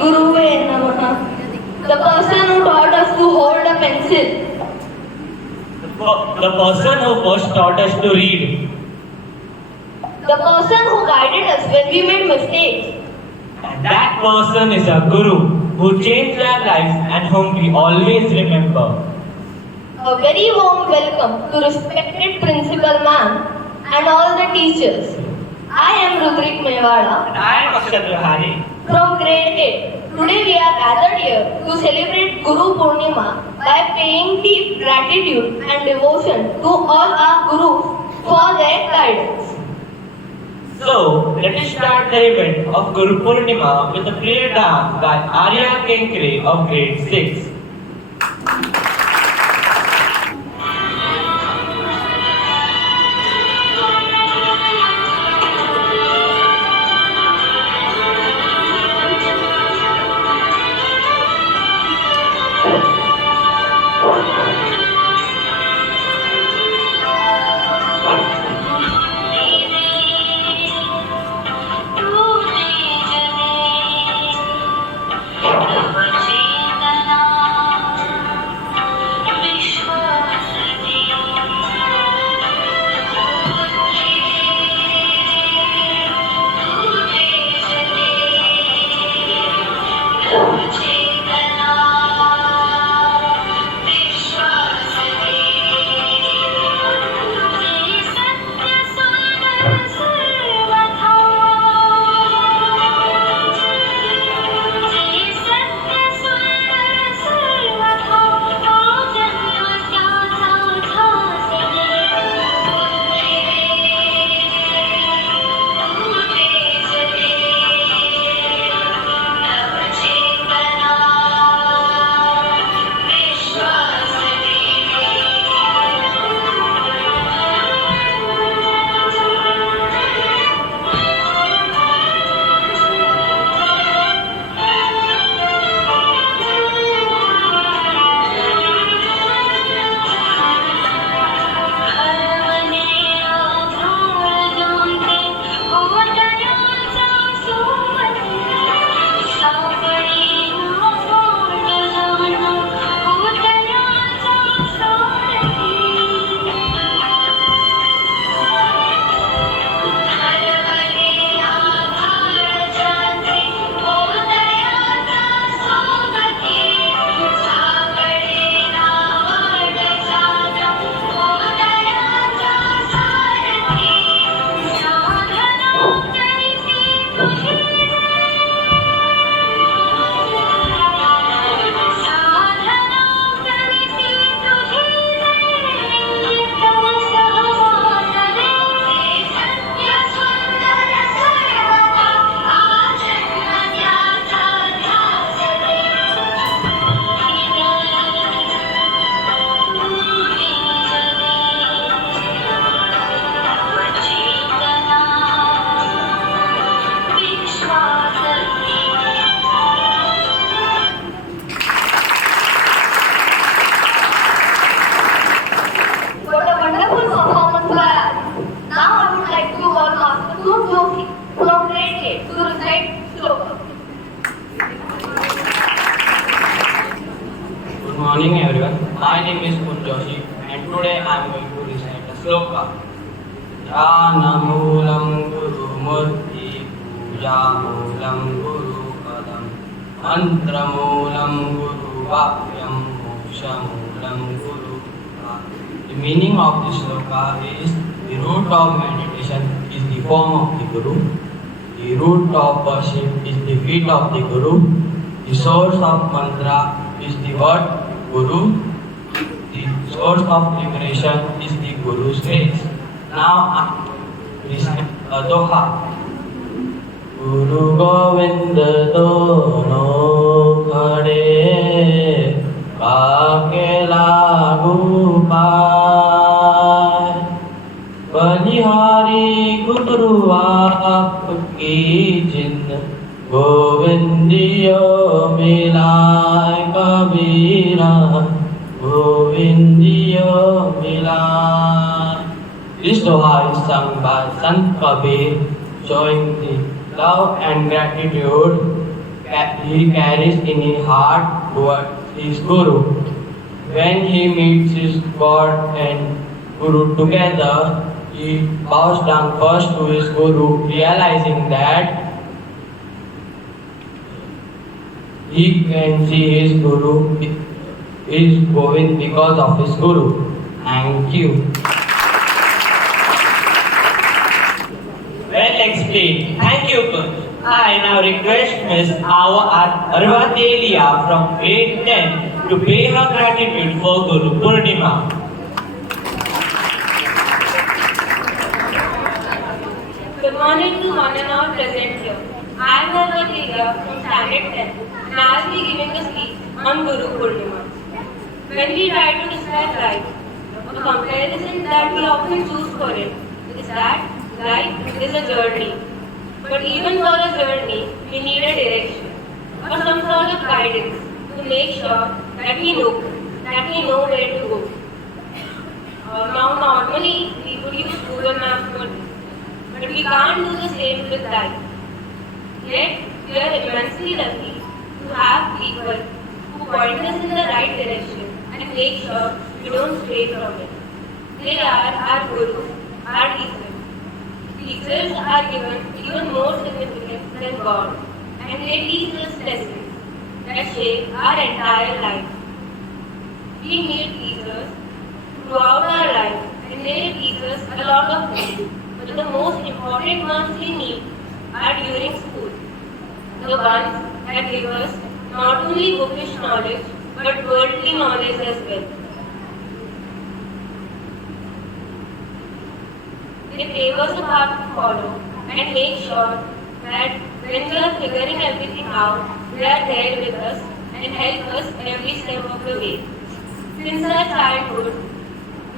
Guruve Namaha. The person who taught us to hold a pencil. The person who first taught us to read. The person who guided us when we made mistakes. And that person is a guru who changed our lives and whom we always remember. A very warm welcome to respected principal ma'am and all the teachers. I am Rudrik Mewada And I am Akshat Vihari. from grade 8. Today we are gathered here to celebrate Guru Purnima by paying deep gratitude and devotion to all our gurus for their guidance. So, let us start the event of Guru Purnima with a prayer dance by Arya Kenkre of grade 6. What a wonderful performance by us. Now I would like to call Master Noor Joshi from grade 8 to recite Shloka. Good morning everyone. My name is Noor Joshi and today I am going to recite the sloka. Jnanamulam Guru Murti Pujamulam Guru Padam Mantramulam Guru Vakyam Mokshamulam Guru. The meaning of this sloka is the root of meditation is the form of the Guru. The root of worship is the feet of the Guru. The source of mantra is the word Guru. The source of liberation is the Guru's grace. Now I recite a doha. Guru Govinda dono khade kaake lagu paay. बलिहारी गुरु आपकी जिन गोविंदियो मिलाय कबीरा गोविंदियो मिलाय. This doha is sung by Sant Kabir, showing the love and gratitude he carries in his heart towards his Guru. When he meets his God and Guru together, he bows down first to his Guru, realizing that he can see his Guru is going because of his Guru. Thank you. Well explained. Thank you, Coach. I now request Miss Arvadelia from grade 10 to pay her gratitude for Guru Purnima. Good morning to one and all present here. I am Arvadelia from Standard 10 and I will be giving a speech on Guru Purnima. When we try to describe life, a comparison that we often choose for it is that life is a journey. But even for a journey, we need a direction or some sort of guidance to make sure that we know where to go. Now, normally we would use Google Maps for this, but we can't do the same with life. Yet, we are immensely lucky to have people who point us in the right direction and make sure we don't stray from it. They are our gurus, our teachers. Teachers are given even more significance than God, and they teach us lessons that shape our entire life. We need teachers throughout our life, and they teach us a lot of things. But the most important ones we need are during school. The ones that give us not only bookish knowledge, but worldly knowledge as well. They pave us a path to follow and make sure that when we are figuring everything out, they are there with us and help us every step of the way. Since our childhood,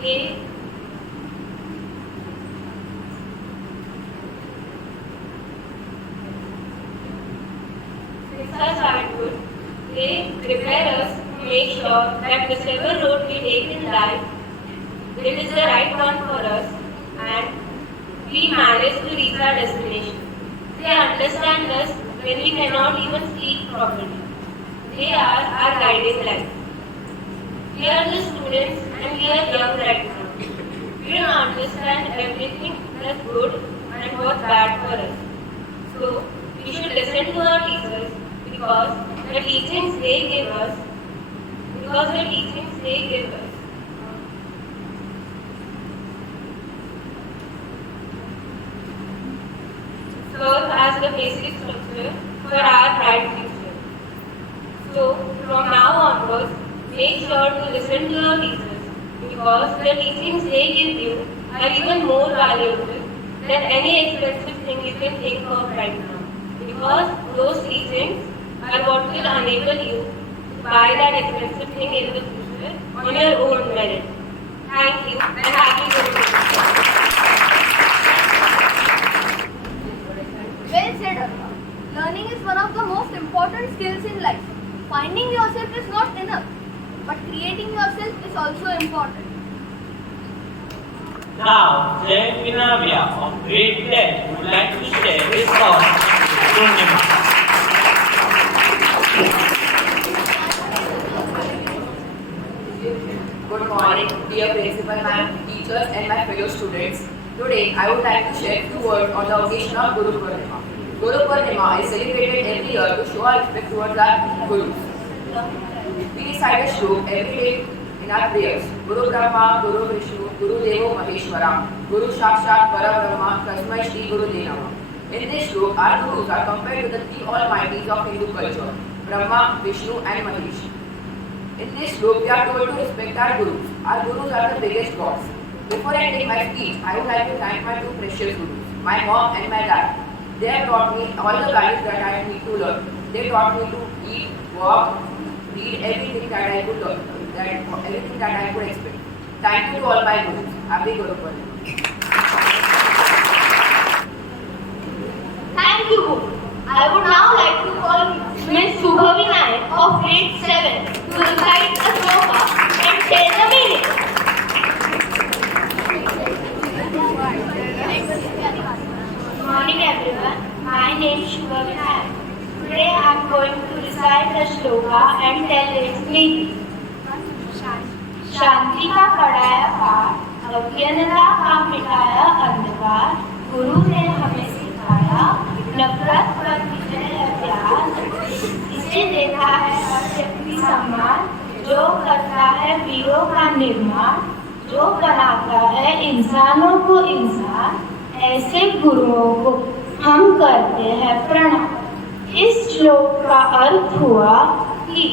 they prepare us to make sure that whichever road we take in life, it is the right one for us and we manage to reach our destination. They understand us when we cannot even speak properly. They are our guiding light. We are the students and we are young right now. We don't understand everything that's good and what's bad for us. So, we should listen to our teachers because the teachings they give us, serve as the basic structure for our bright future. So, from now onwards, make sure to listen to your teachers because the teachings they give you are even more valuable than any expensive thing you can think of right now. Because those teachings are what will enable you to buy that expensive thing in the future on your own merit. Thank you and happy Guru. Well said, Arpa. Learning is one of the most important skills in life. Finding yourself is not enough, but creating yourself is also important. Now, Jay Pinavia of grade 10 would like to share his thoughts on Purnima. Good morning, dear principal ma'am, teachers and my fellow students. Today, I would like to share a few words on the occasion of Guru Purnima. Guru Purnima is celebrated every year to show our respect towards our Gurus. We recite a shlok every day in our prayers. Guru Brahma, Guru Vishnu, Guru Devo Maheshwara, Guru Sakshat Parabrahma, Tasmai Shri Guru Denama. In this shlok, our Gurus are compared to the three almighties of Hindu culture, Brahma, Vishnu and Mahesh. In this shlok, we are told to respect our Gurus. Our Gurus are the biggest gods. Before I take my speech, I would like to thank my two precious Gurus, my mom and my dad. They have taught me all the values that I need to learn. They taught me to eat, walk, read everything that I could learn, everything that I could expect. Thank you to all my Gurus. Happy Guru Purnima. Thank you, Guru. I would now like to call Ms. Subhavi Nayak of grade 7 to recite a sloka and say the meaning. Good morning everyone. My name is Subhavi Nayak. Today I am going to recite the shloka and tell its meaning. शांति का पढ़ाया पाठ, अज्ञानता का मिटाया अंधकार, गुरु ने हमें सिखाया, नफरत पर विजय है प्यार, इसे देता है हर शक्ति सम्मान, जो करता है वीरों का निर्माण, जो बनाता है इंसानों को इंसान, ऐसे गुरुओं को हम करते हैं प्रणाम। इस श्लोक का अर्थ हुआ कि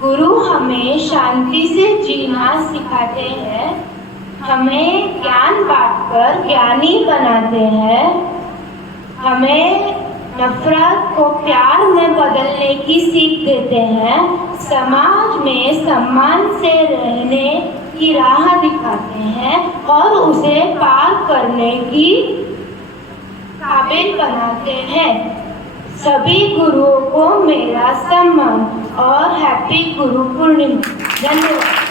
गुरु हमें शांति से जीना सिखाते हैं, हमें ज्ञान बांटकर ज्ञानी बनाते हैं, हमें नफरत को प्यार में बदलने की सीख देते हैं, समाज में सम्मान से रहने की राह दिखाते हैं और उसे पार करने की काबिल बनाते हैं। सभी गुरुओं को मेरा सम्मान और हैप्पी गुरु पूर्णिमा। धन्यवाद।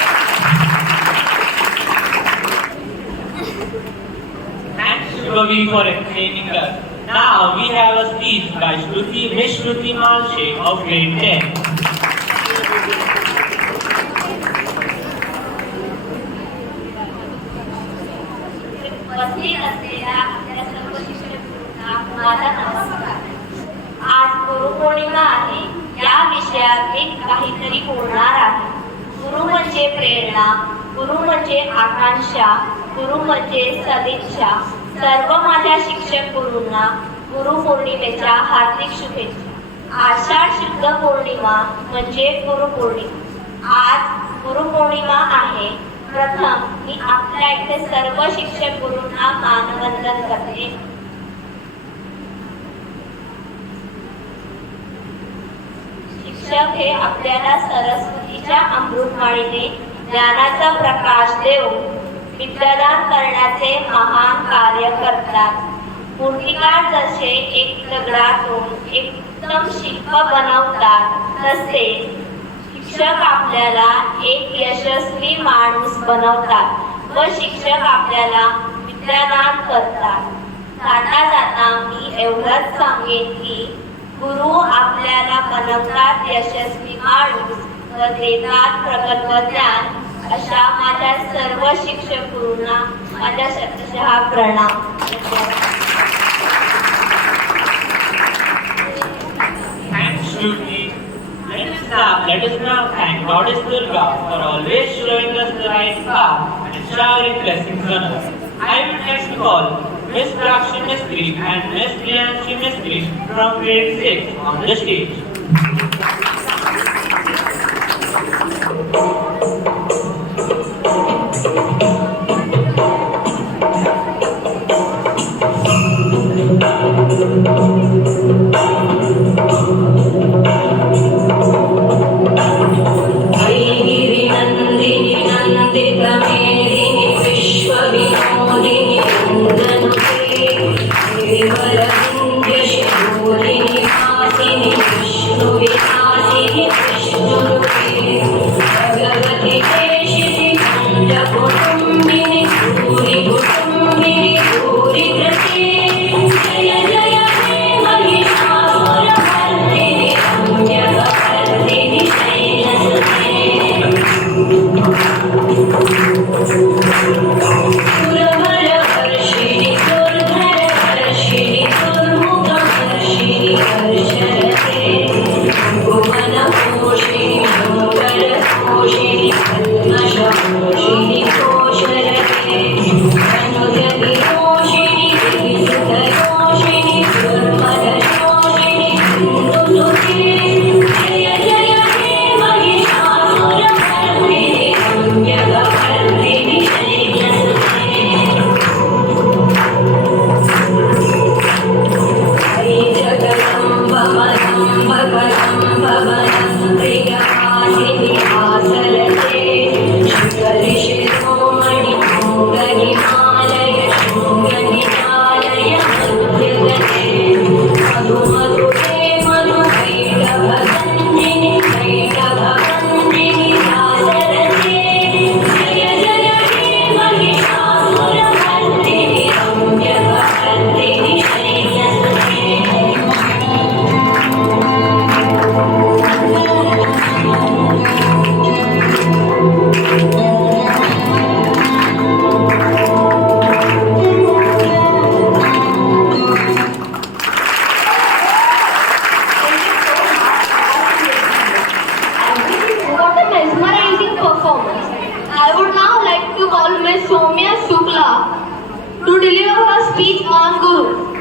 Thanks Shubhavi for explaining us. Now we have a speech by Miss Shruti Malshe of grade 10. उपस्थित असलेल्या आपल्या सर्व शिक्षक गुरूंना माझा नमस्कार। आज गुरुपौर्णिमा आहे। या विषयात एक काहीतरी बोलणार आहे। गुरु म्हणजे प्रेरणा, गुरु म्हणजे आकांक्षा, गुरु म्हणजे सदिच्छा। सर्व माझ्या शिक्षक गुरूंना गुरुपौर्णिमेच्या हार्दिक शुभेच्छा। आषाढ शुद्ध पौर्णिमा म्हणजे गुरुपौर्णिमा। आज गुरुपौर्णिमा आहे। प्रथम मी आपल्या इथे सर्व शिक्षक गुरूंना मानवंदन करते। शिक्षक हे आपल्याला सरस्वतीच्या अमृतमाळीने ज्ञानाचा प्रकाश देऊन विद्यादान करण्याचे महान कार्य करतात। मूर्तिकार जसे एक दगडातून एक उत्तम शिल्प बनवतात, तसे शिक्षक आपल्याला एक यशस्वी माणूस बनवतात व शिक्षक आपल्याला विद्यादान करतात। जाता जाता मी एवढंच सांगेन की गुरु आपल्याला बनवतात यशस्वी माणूस व देतात प्रगल्भ ज्ञान। अशा माझ्या सर्व शिक्षक गुरूंना माझ्या शतशः प्रणाम। Thanks Shruti. Let us now thank Goddess Durga for always showing us the right path and showering blessings on us. I would like to call Miss Prakshi Mistry and Miss Priyanshi Mistry from grade 6 on the stage. to deliver her speech on Guru.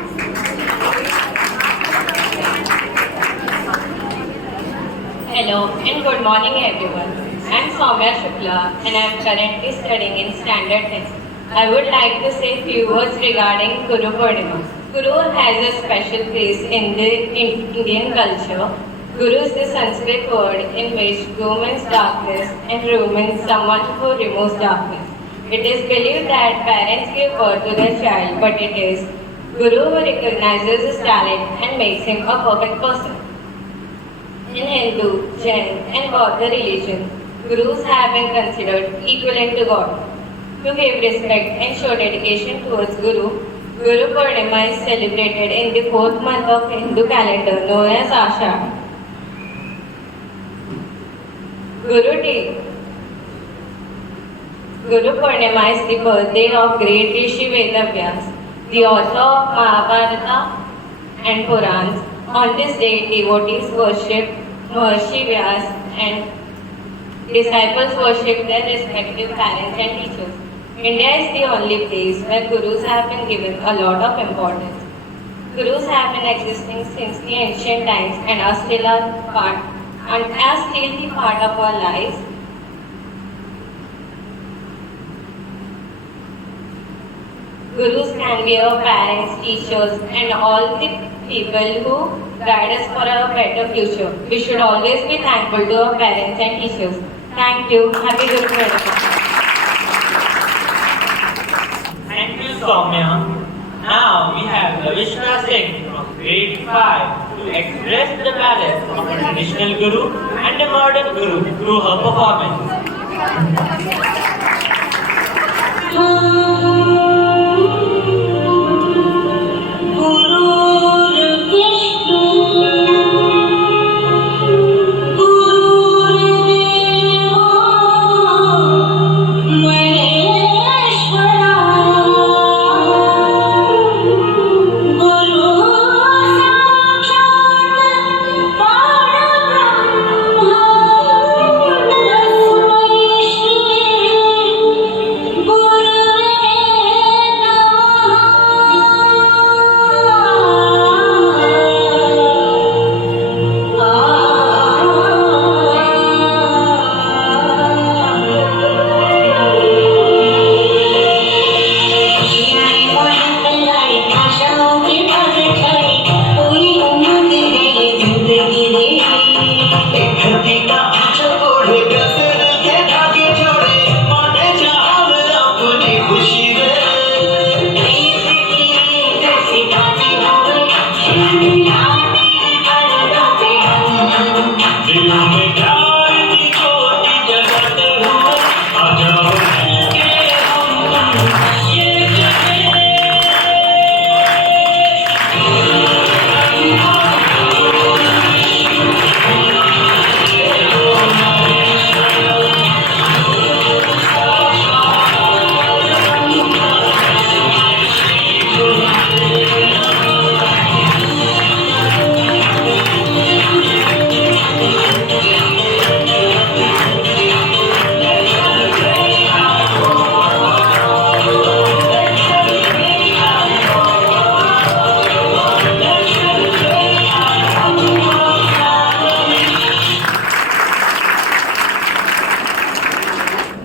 Hello and good morning everyone. I am Soumya Shukla and I am currently studying in Standard 10. I would like to say a few words regarding Guru Purnima. Guru has a special place in the Indian culture. Guru is the Sanskrit word in which Gu means darkness and Ru means someone who removes darkness. It is believed that parents give birth to their child, but it is Guru who recognizes his talent and makes him a perfect person. In Hindu, Jain and Buddha religion, Gurus have been considered equivalent to God. To give respect and show dedication towards Guru, Guru Purnima is celebrated in the fourth month of Hindu calendar known as Ashadh. Guru Purnima is the birthday of great Rishi Vedavyas, the author of Mahabharata and Purans. On this day, devotees worship Maharishi Vyas and disciples worship their respective parents and teachers. India is the only place where Gurus have been given a lot of importance. Gurus have been existing since the ancient times and are still the part of our lives. Gurus can be our parents, teachers, and all the people who guide us for a better future. We should always be thankful to our parents and teachers. Thank you. Happy Guru Purnima. Thank you, Soumya. Now we have Ravishna Singh from grade 5 to express the balance of a traditional Guru and a modern Guru through her performance.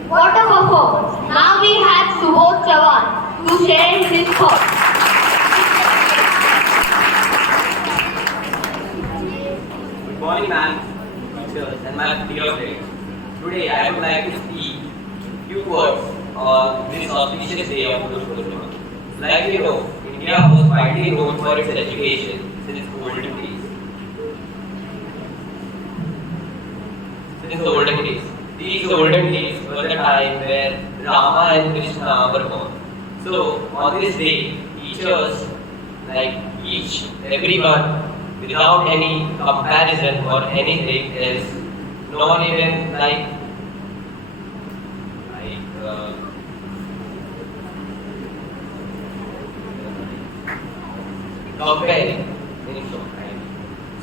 What a performance! Now we have Subodh Chavan to share his thoughts. Good morning, ma'am, teachers, and my dear friends. Today, I would like to speak few words on this auspicious day of Guru Purnima. Like you know, India was widely known for its education since olden days. These olden days were the time where Rama and Krishna were born. So, on this day, teachers teach everyone without any comparison or anything else, not even comparing.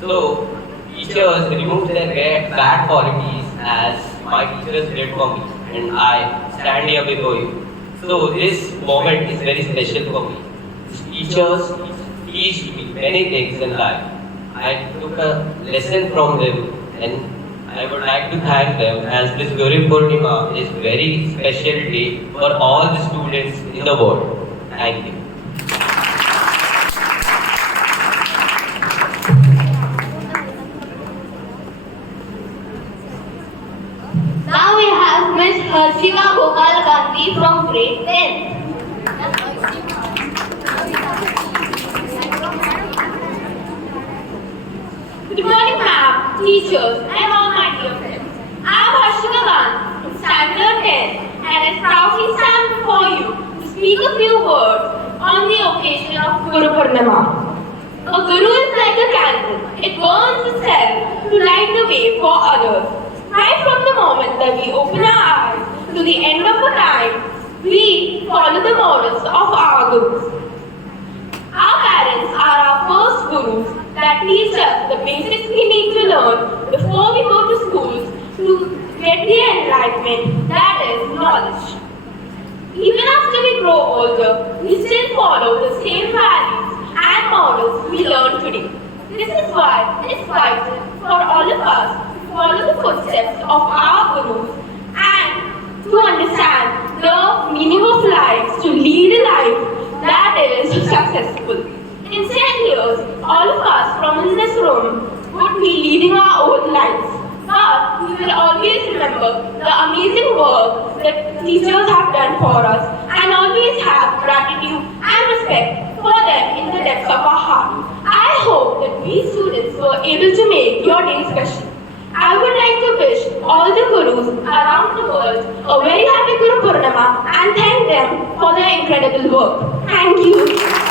So, teachers remove their bad qualities as my teachers did for me, and I stand here before you. So this moment is very special for me. Teachers teach me many things in life. I took a lesson from them, and I would like to thank them, as this Guru Purnima is very special day for all the students in the world. Thank you. Now we have Miss Harshika Gopal Gandhi from grade 10. Good morning, ma'am, teachers, and all my dear friends. I am Harshika Gandhi from Standard 10 and I proudly stand before you to speak a few words on the occasion of Guru Purnima. A guru is like a candle. It burns itself to light the way for others. Right from the moment that we open our eyes to the end of the time, we follow the models of our gurus. Our parents are our first gurus that teach us the basics we need to learn before we go to schools to get the enlightenment that is knowledge. Even after we grow older, we still follow the same values and models we learn today. This is why it is vital for all of us to follow the footsteps of our gurus and to understand the meaning of life, to lead a life that is successful. In 10 years, all of us from in this room would be leading our own lives. But we will always remember the amazing work that teachers have done for us and always have gratitude and respect for them in the depths of our heart. I hope that we students were able to make your day special. I would like to wish all the gurus around the world a very happy Guru Purnima and thank them for their incredible work. Thank you.